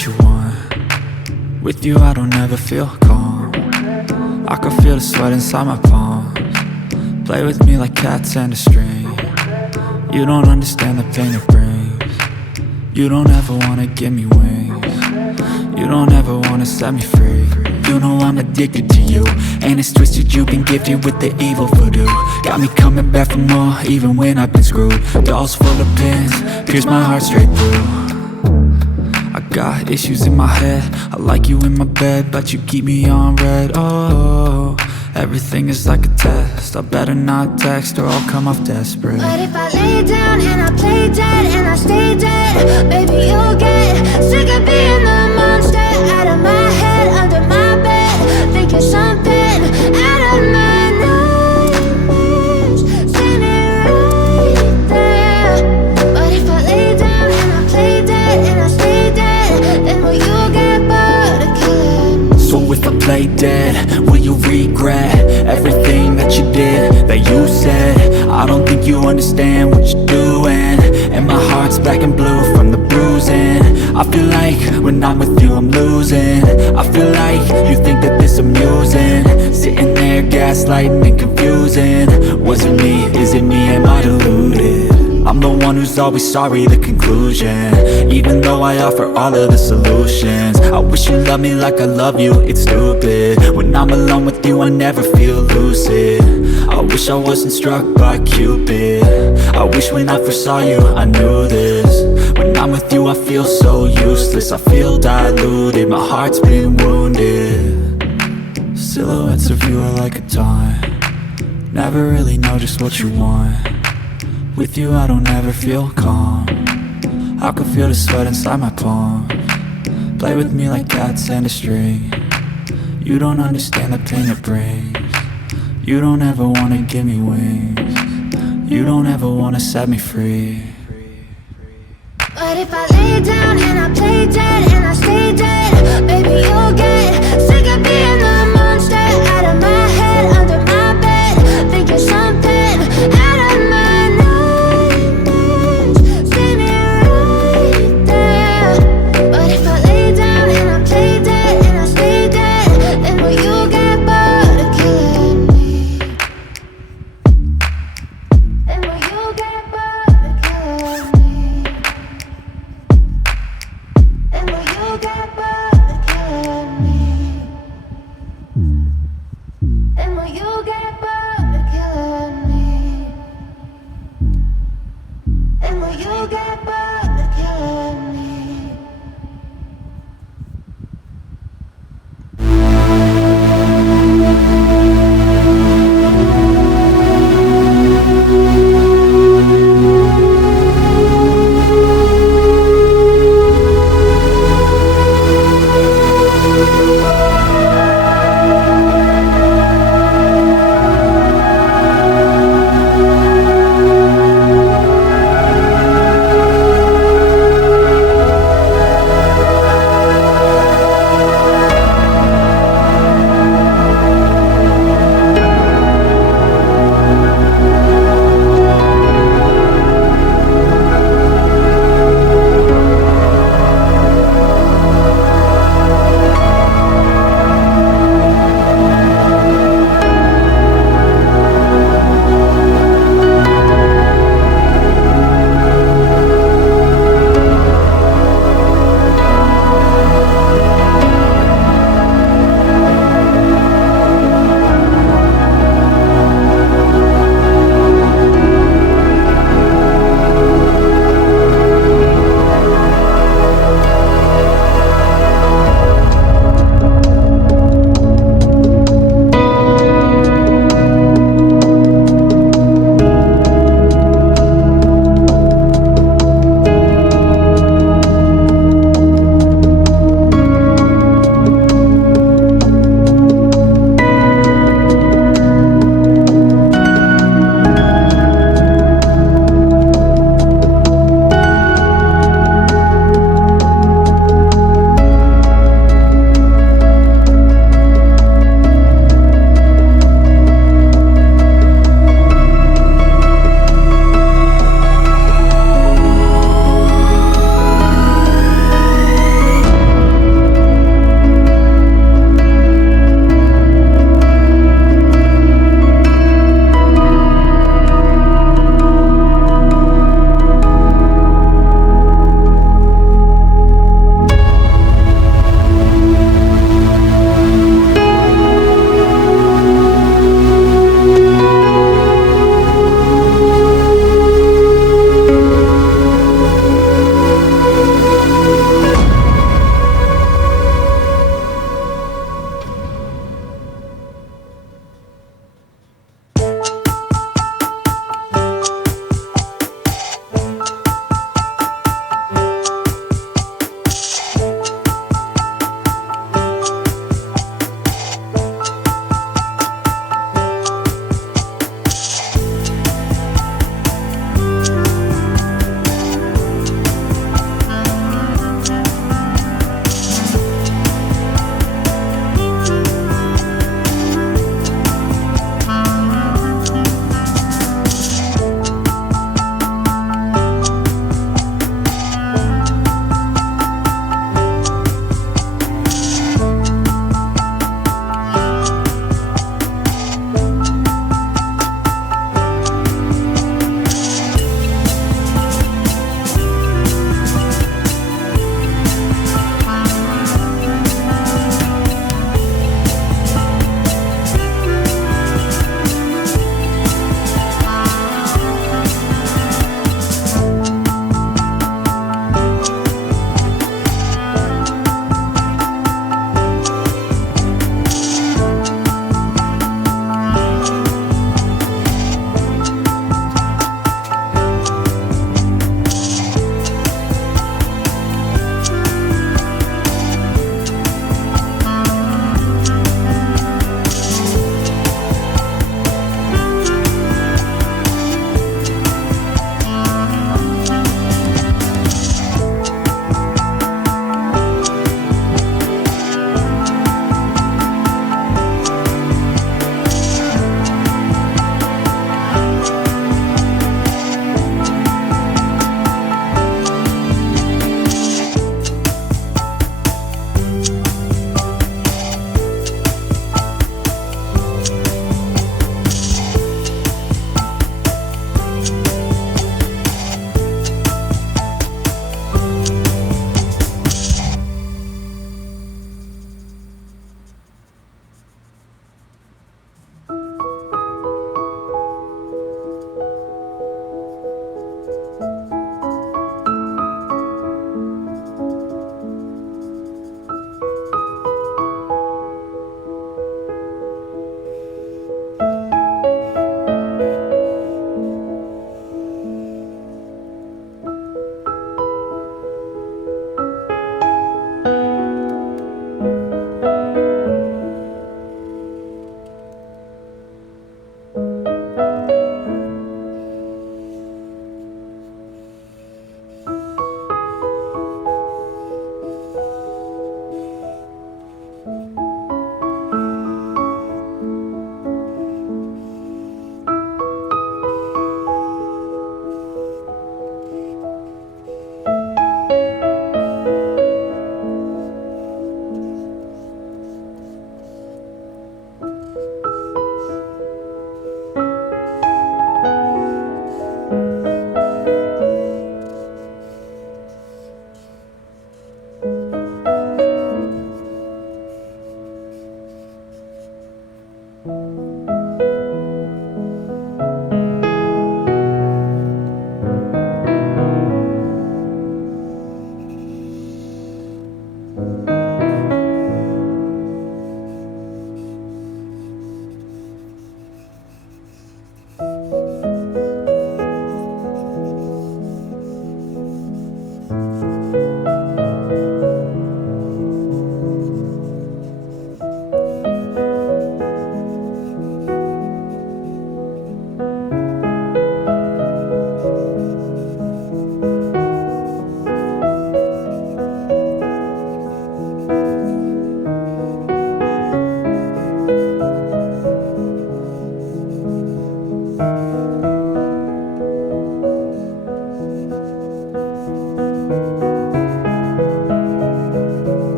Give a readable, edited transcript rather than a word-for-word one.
what you want. With you I don't ever feel calm. I can feel the sweat inside my palms. Play with me like cats and a string. You don't understand the pain it brings. You don't ever wanna give me wings. You don't ever wanna set me free. You know I'm addicted to you, and it's twisted, you've been gifted with the evil voodoo. Got me coming back for more, even when I've been screwed. Dolls full of pins, pierce my heart straight through. I got issues in my head, I like you in my bed, but you keep me on red. Oh, everything is like a test, I better not text or I'll come off desperate. But if I lay down and I play dead and I stay dead, baby you'll get sick of being the monster out of my head, under my bed, thinking something out of my nightmares, standing right there. But if I lay down and I play dead and I stay dead, then will you get bored of killing me? So if I play dead, will you regret everything that you did, that you said? I don't think you understand what you're doing, and my heart's black and blue from the bruising. I feel like when I'm with you I'm losing. I feel like you think that this amusing, sitting there gaslighting and confusing. Was it me? Is it me? Am I deluded? I'm the one who's always sorry, the conclusion, even though I offer all of the solutions. I wish you loved me like I love you, it's stupid. When I'm alone with you I never feel lucid. I wish I wasn't struck by Cupid. I wish when I first saw you I knew this. When I'm with you I feel so useless, I feel diluted, my heart's been wounded. Silhouettes of you are like a taunt, never really know just what you want. With you I don't ever feel calm, I can feel the sweat inside my palms. Play with me like cats and a string. You don't understand the pain it brings. You don't ever wanna give me wings. You don't ever wanna set me free. But if I lay down and I play dead and I stay dead, baby you'll get sick of being the monster out of my head, under my bed, thinking something out of my nightmares, standing right there. But if I lay down and I play dead and I stay dead, then will you get bored of killing me? Then will you get bored of killing me? And will you get